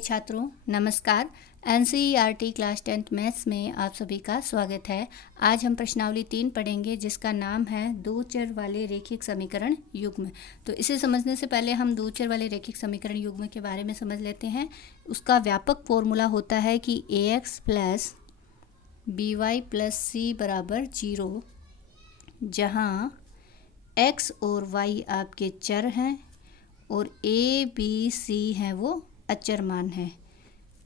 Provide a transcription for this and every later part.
छात्रों नमस्कार। NCERT class 10th maths में आप सभी का स्वागत है। आज हम प्रश्नावली 3 पढ़ेंगे जिसका नाम है दो चर वाले रेखिक समीकरण युग्म। तो इसे समझने से पहले हम दो चर वाले रेखिक समीकरण युग्म के बारे में समझ लेते हैं। उसका व्यापक फॉर्मूला होता है कि ax प्लस by प्लस सी बराबर 0, जहाँ x और y आपके चर हैं और a b c हैं वो अचर मान है।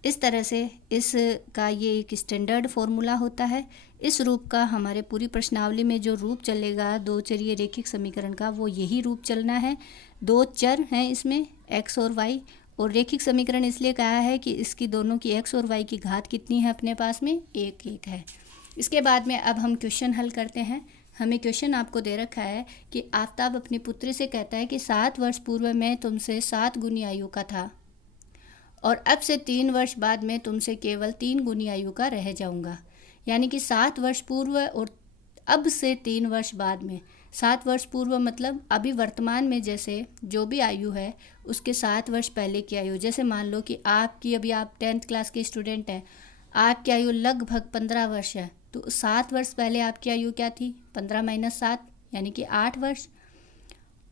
इस तरह से इसका ये एक स्टैंडर्ड फॉर्मूला होता है। इस रूप का हमारे पूरी प्रश्नावली में जो रूप चलेगा दो चरीय रेखिक समीकरण का, वो यही रूप चलना है। दो चर हैं इसमें x और y, और रेखिक समीकरण इसलिए कहा है कि इसकी दोनों की x और y की घात कितनी है अपने पास में, एक एक है। इसके बाद में अब हम क्वेश्चन हल करते हैं। हमें क्वेश्चन आपको दे रखा है कि आफ्ताब अपनी पुत्री से कहता है कि 7 वर्ष पूर्व मैं तुमसे 7 गुनी आयु का था और अब से 3 वर्ष बाद मैं तुमसे केवल 3 गुनी आयु का रह जाऊंगा। यानी कि 7 वर्ष पूर्व और अब से 3 वर्ष बाद में। 7 वर्ष पूर्व मतलब अभी वर्तमान में जैसे जो भी आयु है उसके 7 वर्ष पहले की आयु। जैसे मान लो कि आपकी अभी आप 10th क्लास के स्टूडेंट हैं, आपकी आयु लगभग 15 वर्ष है, तो 7 वर्ष पहले आपकी आयु क्या थी, 15 - 7 यानी कि 8 वर्ष।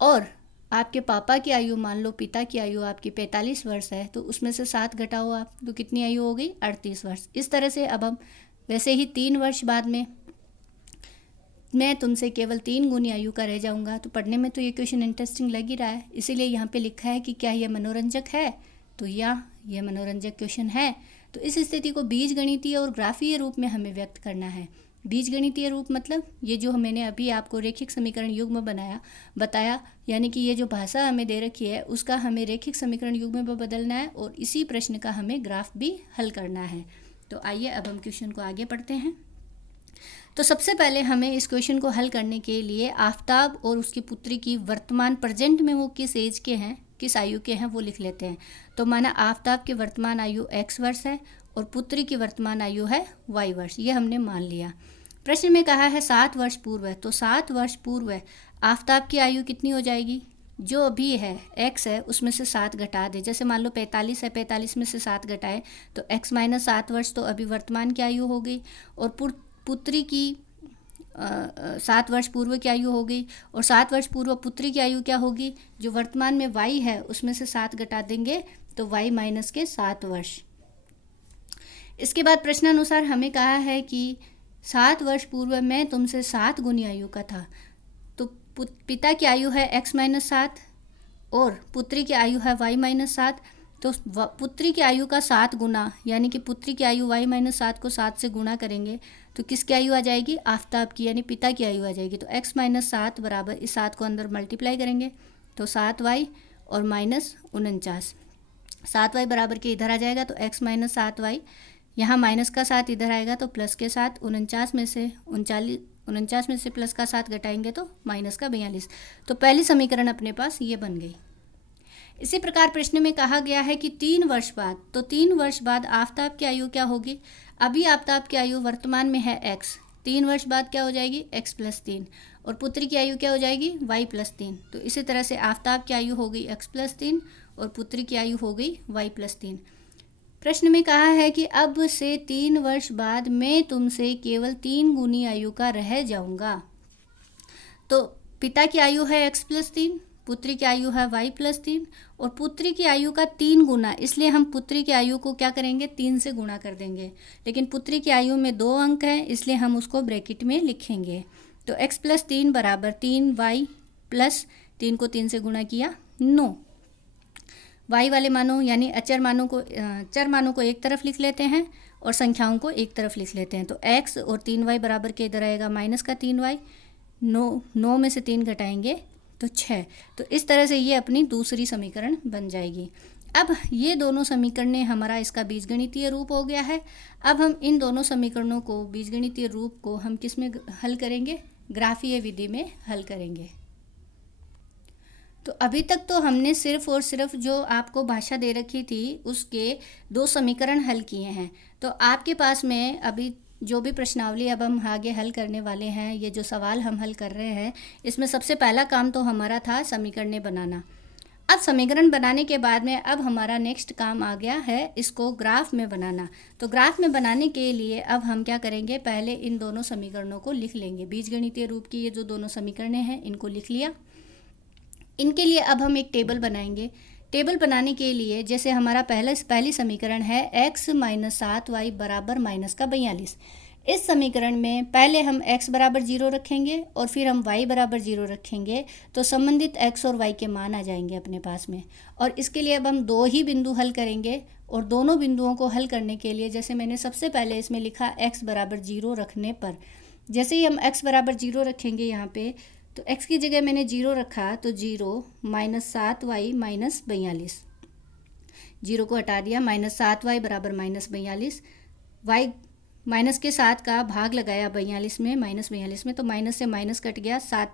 और आपके पापा की आयु, मान लो पिता की आयु आपकी 45 वर्ष है, तो उसमें से 7 घटाओ आप, तो कितनी आयु हो गई, 38 वर्ष। इस तरह से अब हम वैसे ही 3 वर्ष बाद में मैं तुमसे केवल 3 गुनी आयु का रह जाऊंगा। तो पढ़ने में तो ये क्वेश्चन इंटरेस्टिंग लग ही रहा है, इसीलिए यहाँ पे लिखा है कि क्या यह मनोरंजक है, तो यह मनोरंजक क्वेश्चन है। तो इस स्थिति को बीजगणितीय और ग्राफीय रूप में हमें व्यक्त करना है। बीजगणितीय रूप मतलब ये जो मैंने अभी आपको रेखिक समीकरण युग्म बताया, यानी कि ये जो भाषा हमें दे रखी है उसका हमें रेखिक समीकरण युग्म में बदलना है और इसी प्रश्न का हमें ग्राफ भी हल करना है। तो आइए अब हम क्वेश्चन को आगे पढ़ते हैं। तो सबसे पहले हमें इस क्वेश्चन को हल करने के लिए आफ्ताब और उसकी पुत्री की वर्तमान प्रेजेंट में वो किस एज के हैं, किस आयु के हैं, वो लिख लेते हैं। तो माना आफ्ताब की वर्तमान आयु x वर्ष है और पुत्री की वर्तमान आयु है y वर्ष, ये हमने मान लिया। प्रश्न में कहा है 7 वर्ष पूर्व है, तो 7 वर्ष पूर्व आफ्ताब की आयु कितनी हो जाएगी, जो अभी है x है उसमें से 7 घटा दे। जैसे मान लो 45 है, 45 में से 7 घटाए तो x - 7 वर्ष तो अभी वर्तमान की आयु हो गई, और पुत्री की 7 वर्ष पूर्व की आयु हो गई, और 7 वर्ष पूर्व पुत्री की आयु क्या होगी, जो वर्तमान में y है उसमें से 7 घटा देंगे तो y - 7 वर्ष। इसके बाद प्रश्नानुसार हमें कहा है कि 7 वर्ष पूर्व मैं तुमसे 7 गुनी आयु का था। तो पिता की आयु है x - 7 और पुत्री की आयु है y - 7। तो पुत्री की आयु का 7 गुना, यानी कि पुत्री की आयु y - 7 को 7 से गुणा करेंगे तो किसकी आयु आ जाएगी, आफ्ताब की, यानी पिता की आयु आ जाएगी। तो x - 7 बराबर इस 7 को अंदर मल्टीप्लाई करेंगे तो 7y और -49। 7y बराबर के इधर आ जाएगा तो x - 7y, यहाँ माइनस का 7 इधर आएगा तो प्लस के 7, 49 में से प्लस का 7 घटाएंगे तो माइनस का 42। तो पहली समीकरण अपने पास ये बन गई। इसी प्रकार प्रश्न में कहा गया है कि 3 वर्ष बाद, तो 3 वर्ष बाद आफ्ताब की आयु क्या होगी। अभी आफ्ताब की आयु वर्तमान में है x, 3 वर्ष बाद क्या हो जाएगी, x + 3, और पुत्री की आयु क्या हो जाएगी, y + 3। तो इसी तरह से आफ्ताब की आयु हो गई x + 3 और पुत्री की आयु हो गई y + 3। प्रश्न में कहा है कि अब से 3 वर्ष बाद मैं तुमसे केवल 3 गुनी आयु का रह जाऊंगा। तो पिता की आयु है x + 3, पुत्री की आयु है y + 3, और पुत्री की आयु का 3 गुना, इसलिए हम पुत्री की आयु को क्या करेंगे, 3 से गुणा कर देंगे। लेकिन पुत्री की आयु में 2 अंक हैं, इसलिए हम उसको ब्रैकेट में लिखेंगे। तो x + 3 बराबर 3y + 3 को 3 से गुणा किया 9। y वाले मानों यानी अचर मानों को, चर मानों को एक तरफ लिख लेते हैं और संख्याओं को एक तरफ लिख लेते हैं। तो x और 3y बराबर के इधर आएगा -3y, 9 में से 3 घटाएंगे तो 6। तो इस तरह से ये अपनी दूसरी समीकरण बन जाएगी। अब ये दोनों समीकरणें हमारा इसका बीजगणितीय रूप हो गया है। अब हम इन दोनों समीकरणों को, बीजगणितीय रूप को हम किस में हल करेंगे, ग्राफीय विधि में हल करेंगे। तो अभी तक तो हमने सिर्फ और सिर्फ जो आपको भाषा दे रखी थी उसके 2 समीकरण हल किए हैं। तो आपके पास में अभी जो भी प्रश्नावली अब हम आगे हल करने वाले हैं, ये जो सवाल हम हल कर रहे हैं, इसमें सबसे पहला काम तो हमारा था समीकरणें बनाना। अब समीकरण बनाने के बाद में अब हमारा नेक्स्ट काम आ गया है इसको ग्राफ में बनाना। तो ग्राफ में बनाने के लिए अब हम क्या करेंगे, पहले इन दोनों समीकरणों को लिख लेंगे। बीजगणितीय रूप की ये जो दोनों समीकरणें हैं इनको लिख लिया। इनके लिए अब हम एक टेबल बनाएंगे। टेबल बनाने के लिए जैसे हमारा पहली समीकरण है x माइनस 7y बराबर माइनस का 42। इस समीकरण में पहले हम x बराबर 0 रखेंगे और फिर हम y बराबर 0 रखेंगे, तो संबंधित x और y के मान आ जाएंगे अपने पास में। और इसके लिए अब हम दो ही बिंदु हल करेंगे और दोनों बिंदुओं को हल करने के लिए जैसे मैंने सबसे पहले इसमें लिखा x बराबर 0 रखने पर, जैसे ही हम x बराबर 0 रखेंगे यहाँ पे, तो x की जगह मैंने 0 रखा तो 0 माइनस 7y माइनस 42, 0 को हटा दिया, माइनस 7y बराबर माइनस 42, y माइनस के 7 का भाग लगाया 42 में, माइनस 42 में, तो माइनस से माइनस कट गया, 7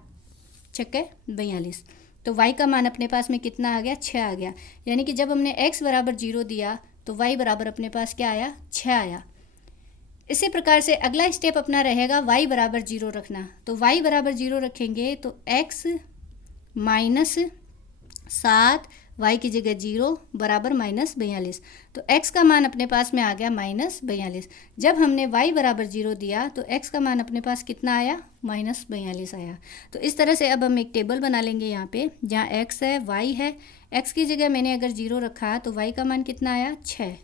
छक्के 42, तो y का मान अपने पास में कितना आ गया, 6 आ गया। यानी कि जब हमने x बराबर 0 दिया तो y बराबर अपने पास क्या आया, 6 आया। इसी प्रकार से अगला स्टेप अपना रहेगा y बराबर 0 रखना। तो y बराबर 0 रखेंगे तो x माइनस 7 y की जगह 0 बराबर माइनस 42, तो x का मान अपने पास में आ गया माइनस 42। जब हमने y बराबर 0 दिया तो x का मान अपने पास कितना आया, माइनस 42 आया। तो इस तरह से अब हम एक टेबल बना लेंगे यहाँ पे, जहाँ x है y है, x की जगह मैंने अगर 0 रखा तो y का मान कितना आया, 6,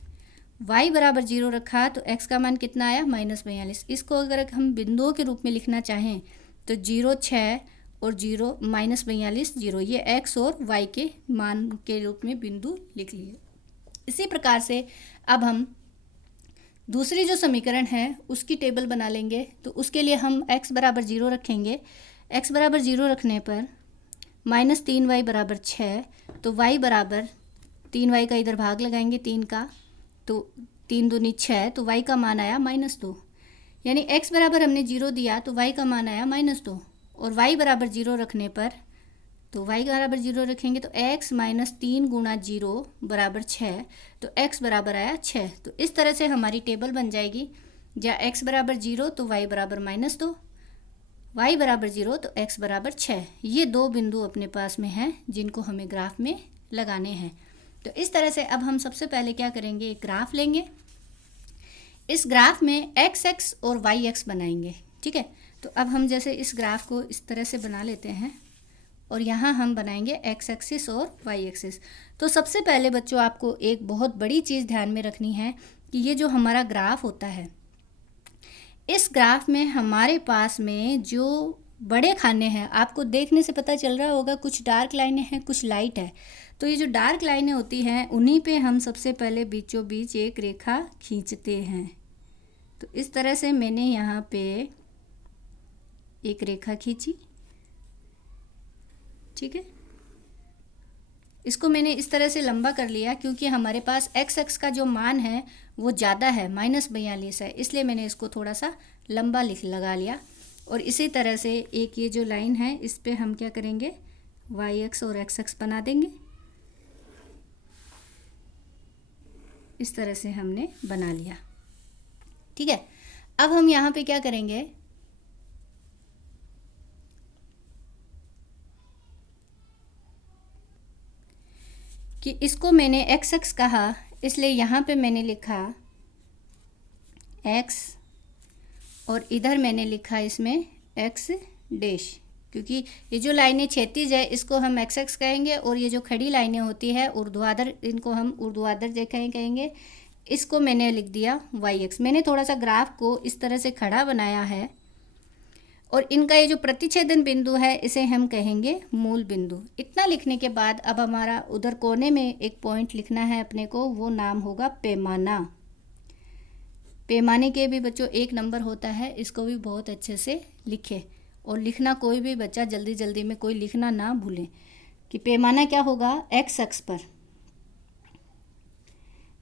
y बराबर 0 रखा तो x का मान कितना आया, माइनस 42। इसको अगर हम बिंदुओं के रूप में लिखना चाहें तो 0 6 और 0 माइनस 42 0, ये x और y के मान के रूप में बिंदु लिख लिए। इसी प्रकार से अब हम दूसरी जो समीकरण है उसकी टेबल बना लेंगे। तो उसके लिए हम x बराबर 0 रखेंगे। x बराबर 0 रखने पर माइनस 3y बराबर 6, तो y बराबर 3y का इधर भाग लगाएंगे 3 का, तो 3 दूनी 6, तो y का मान आया माइनस 2। यानी x बराबर हमने 0 दिया तो y का मान आया माइनस 2, और y बराबर 0 रखने पर, तो y बराबर 0 रखेंगे तो x माइनस 3 गुणा 0 बराबर 6, तो x बराबर आया 6। तो इस तरह से हमारी टेबल बन जाएगी, जहाँ x बराबर 0 तो y बराबर माइनस 2, y बराबर 0 तो x बराबर 6। ये दो बिंदु अपने पास में हैं जिनको हमें ग्राफ में लगाने हैं। तो इस तरह से अब हम सबसे पहले क्या करेंगे, एक ग्राफ लेंगे। इस ग्राफ में एक्स एक्स और वाई एक्स बनाएंगे, ठीक है। तो अब हम जैसे इस ग्राफ को इस तरह से बना लेते हैं और यहाँ हम बनाएंगे एक्स एक्सिस और वाई एक्सिस। तो सबसे पहले बच्चों आपको एक बहुत बड़ी चीज़ ध्यान में रखनी है कि ये जो हमारा ग्राफ होता है, इस ग्राफ में हमारे पास में जो बड़े खाने हैं, आपको देखने से पता चल रहा होगा कुछ डार्क लाइनें हैं कुछ लाइट है। तो ये जो डार्क लाइनें होती हैं उन्हीं पे हम सबसे पहले बीचों बीच एक रेखा खींचते हैं। तो इस तरह से मैंने यहाँ पे एक रेखा खींची, ठीक है। इसको मैंने इस तरह से लंबा कर लिया क्योंकि हमारे पास एक्स एक्स का जो मान है वो ज़्यादा है, माइनस 42 है, इसलिए मैंने इसको थोड़ा सा लंबा लगा लिया। और इसी तरह से एक ये जो लाइन है इस पे हम क्या करेंगे, वाई एक्स और एक्स एक्स बना देंगे। इस तरह से हमने बना लिया, ठीक है। अब हम यहाँ पे क्या करेंगे, कि इसको मैंने एक्स एक्स कहा, इसलिए यहाँ पे मैंने लिखा एक्स और इधर मैंने लिखा इसमें एक्स डैश, क्योंकि ये जो लाइनें क्षैतिज है इसको हम एक्स एक्स कहेंगे और ये जो खड़ी लाइनें होती है ऊर्ध्वाधर, इनको हम ऊर्ध्वाधर रेखाएं कहेंगे। इसको मैंने लिख दिया वाई एक्स। मैंने थोड़ा सा ग्राफ को इस तरह से खड़ा बनाया है और इनका ये जो प्रतिच्छेदन बिंदु है इसे हम कहेंगे मूल बिंदु। इतना लिखने के बाद अब हमारा उधर कोने में एक पॉइंट लिखना है अपने को, वो नाम होगा पैमाना। पैमाने के भी बच्चों एक नंबर होता है, इसको भी बहुत अच्छे से लिखे। और लिखना कोई भी बच्चा जल्दी जल्दी में कोई लिखना ना भूलें कि पैमाना क्या होगा, एक्स अक्ष पर।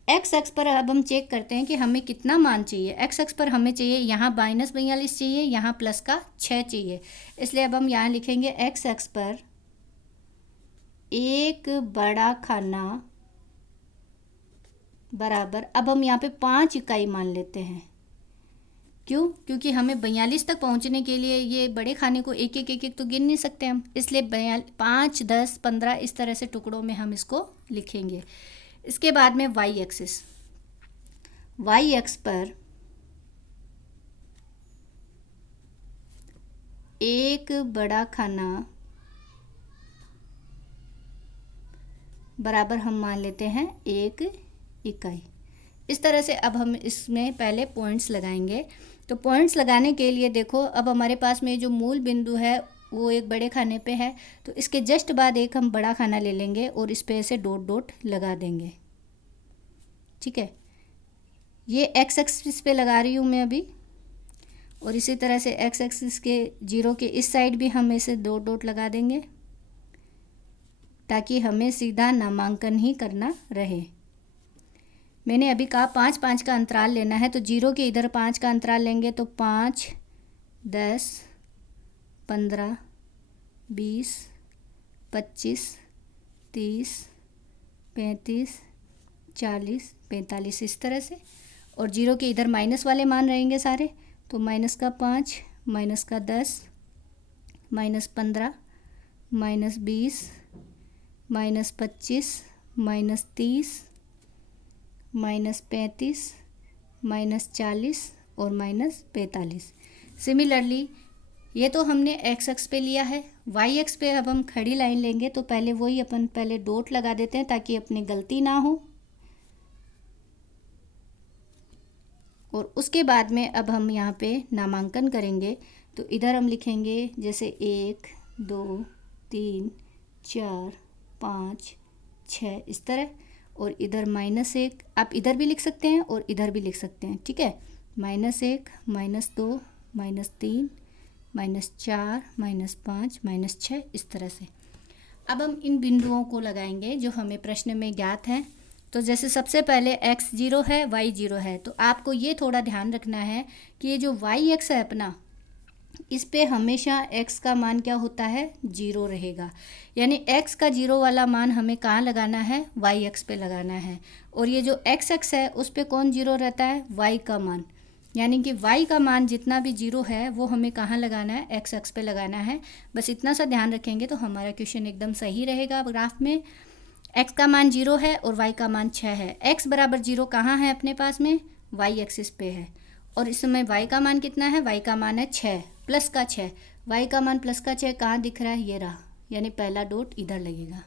एक्स अक्ष पर अब हम चेक करते हैं कि हमें कितना मान चाहिए। एक्स अक्ष पर हमें चाहिए यहाँ माइनस 42 चाहिए, यहाँ प्लस का 6 चाहिए, इसलिए अब हम यहाँ लिखेंगे एक्स अक्ष पर एक बड़ा खाना बराबर, अब हम यहाँ पे 5 इकाई मान लेते हैं क्यों? क्योंकि हमें 42 तक पहुंचने के लिए ये बड़े खाने को एक एक एक एक तो गिन नहीं सकते हम, इसलिए 5, 10, 15 इस तरह से टुकड़ों में हम इसको लिखेंगे। इसके बाद में वाई एक्सिस, वाई एक्स पर एक बड़ा खाना बराबर हम मान लेते हैं 1 इकाई। इस तरह से अब हम इसमें पहले पॉइंट्स लगाएंगे। तो पॉइंट्स लगाने के लिए देखो, अब हमारे पास में जो मूल बिंदु है वो एक बड़े खाने पे है, तो इसके जस्ट बाद एक हम बड़ा खाना ले लेंगे और इस पे ऐसे डॉट डॉट लगा देंगे। ठीक है, ये एक्स एक्सिस पे लगा रही हूँ मैं अभी, और इसी तरह से एक्स एक्सिस के 0 के इस साइड भी हम ऐसे डॉट डॉट लगा देंगे, ताकि हमें सीधा नामांकन ही करना रहे। मैंने अभी कहा 5, 5 का अंतराल लेना है, तो 0 के इधर 5 का अंतराल लेंगे तो 5, 10, 15, 20, 25, 30, 35, 40, 45 इस तरह से। और 0 के इधर माइनस वाले मान रहेंगे सारे, तो -5, -10, -15, -20, -25, -30, -35, -40 और -45। सिमिलरली ये तो हमने एक्स एक्स पे लिया है। वाई एक्स पे अब हम खड़ी लाइन लेंगे, तो पहले वही अपन पहले डॉट लगा देते हैं ताकि अपनी गलती ना हो। और उसके बाद में अब हम यहाँ पे नामांकन करेंगे, तो इधर हम लिखेंगे जैसे 1, 2, 3, 4, 5, 6 इस तरह, और इधर -1 आप इधर भी लिख सकते हैं और इधर भी लिख सकते हैं। ठीक है, -1, -2, -3, -4, -5, -6 इस तरह से। अब हम इन बिंदुओं को लगाएंगे जो हमें प्रश्न में ज्ञात हैं। तो जैसे सबसे पहले x 0 है, y 0 है, तो आपको ये थोड़ा ध्यान रखना है कि ये जो y x है अपना, इस पे हमेशा x का मान क्या होता है, 0 रहेगा। यानी x का 0 वाला मान हमें कहाँ लगाना है, y x पे लगाना है। और ये जो x x है उस पे कौन 0 रहता है, y का मान। यानी कि y का मान जितना भी 0 है वो हमें कहाँ लगाना है, x x पे लगाना है। बस इतना सा ध्यान रखेंगे तो हमारा क्वेश्चन एकदम सही रहेगा। ग्राफ में x का मान 0 है और y का मान 6 है। x बराबर 0 कहाँ है अपने पास में, y एक्सिस पे है। और इस समय y का मान कितना है, y का मान है 6 प्लस का 6। y का मान प्लस का 6 कहाँ दिख रहा है, ये रहा, यानी पहला डॉट इधर लगेगा।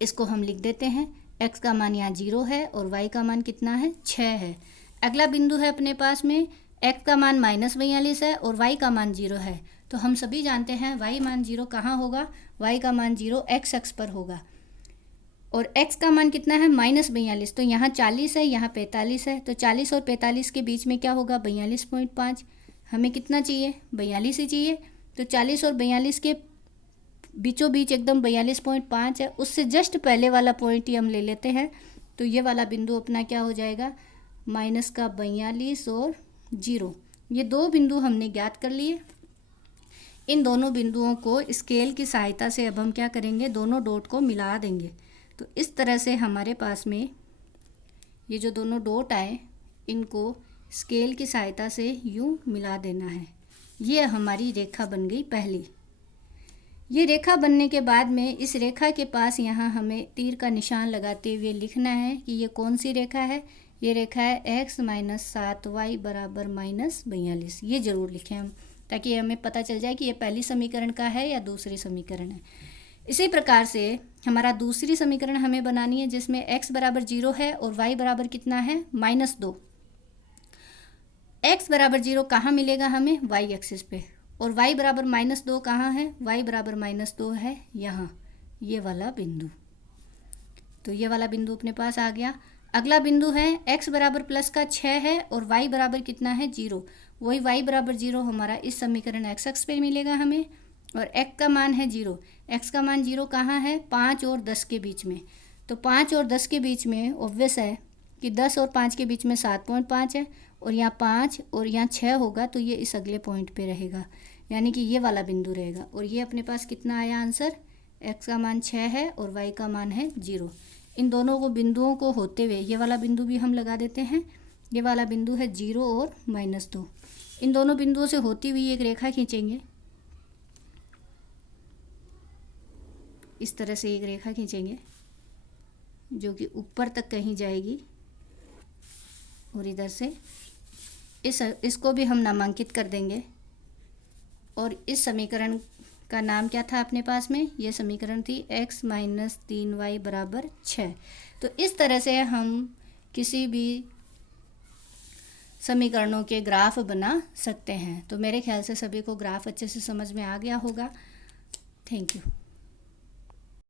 इसको हम लिख देते हैं, x का मान यहाँ 0 है और y का मान कितना है, 6 है। अगला बिंदु है अपने पास में x का मान -42 है और y का मान 0 है। तो हम सभी जानते हैं y मान 0 कहाँ होगा, y का मान 0 x अक्ष पर होगा। और x का मान कितना है, -42, तो यहाँ 40 है, यहाँ 45 है, तो 40 और 45 के बीच में क्या होगा, 42.5। हमें कितना चाहिए, 42 ही चाहिए। तो 40 और 42 के बीचों बीच एकदम 42.5 है, उससे जस्ट पहले वाला पॉइंट ही हम ले लेते हैं। तो ये वाला बिंदु अपना क्या हो जाएगा, -42 और 0। ये दो बिंदु हमने ज्ञात कर लिए। इन दोनों बिंदुओं को स्केल की सहायता से अब हम क्या करेंगे, दोनों डॉट को मिला देंगे। तो इस तरह से हमारे पास में ये जो दोनों डॉट आए, इनको स्केल की सहायता से यूं मिला देना है। ये हमारी रेखा बन गई पहली। ये रेखा बनने के बाद में इस रेखा के पास यहाँ हमें तीर का निशान लगाते हुए लिखना है कि ये कौन सी रेखा है। ये रेखा है x - 7y = -42। ये ज़रूर लिखें हम, ताकि हमें पता चल जाए कि ये पहली समीकरण का है या दूसरी समीकरण है। इसी प्रकार से हमारा दूसरी समीकरण हमें बनानी है जिसमें x बराबर 0 है और y बराबर कितना है, -2। x बराबर 0 कहाँ मिलेगा हमें, y एक्सिस पे, और y बराबर -2 कहाँ है, y बराबर -2 है यहाँ, ये वाला बिंदु। तो ये वाला बिंदु अपने पास आ गया। अगला बिंदु है x बराबर +6 है और y बराबर कितना है, 0। वही y बराबर 0 हमारा इस समीकरण x अक्ष पे मिलेगा हमें, और x का मान है 0। x का मान 0 कहाँ है, 5 और 10 के बीच में। तो 5 और 10 के बीच में ऑब्वियस है कि 10 और 5 के बीच में 7.5 है, और यहाँ 5 और यहाँ 6 होगा, तो ये इस अगले पॉइंट पे रहेगा, यानी कि ये वाला बिंदु रहेगा। और ये अपने पास कितना आया आंसर, x का मान 6 है और y का मान है 0। इन दोनों को बिंदुओं को होते हुए ये वाला बिंदु भी हम लगा देते हैं, ये वाला बिंदु है 0 और -2। इन दोनों बिंदुओं से होती हुई एक रेखा खींचेंगे, इस तरह से एक रेखा खींचेंगे जो कि ऊपर तक कहीं जाएगी, और इधर से इसको भी हम नामांकित कर देंगे। और इस समीकरण का नाम क्या था अपने पास में? ये समीकरण थी x - 3y = 6। तो इस तरह से हम किसी भी समीकरणों के ग्राफ बना सकते हैं। तो मेरे ख्याल से सभी को ग्राफ अच्छे से समझ में आ गया होगा। Thank you.